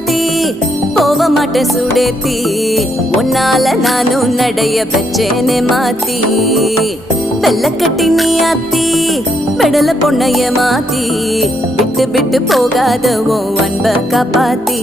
சாத்தி போக மாட்டேன் சுடேத்தி உன்னால நானும் நடைய பெற்றேனே மாத்தி வெள்ளக்கட்டி நீ ஆத்தி பெடல பொண்ணைய மாத்தி விட்டு விட்டு போகாத உன் அன்ப காப்பாத்தி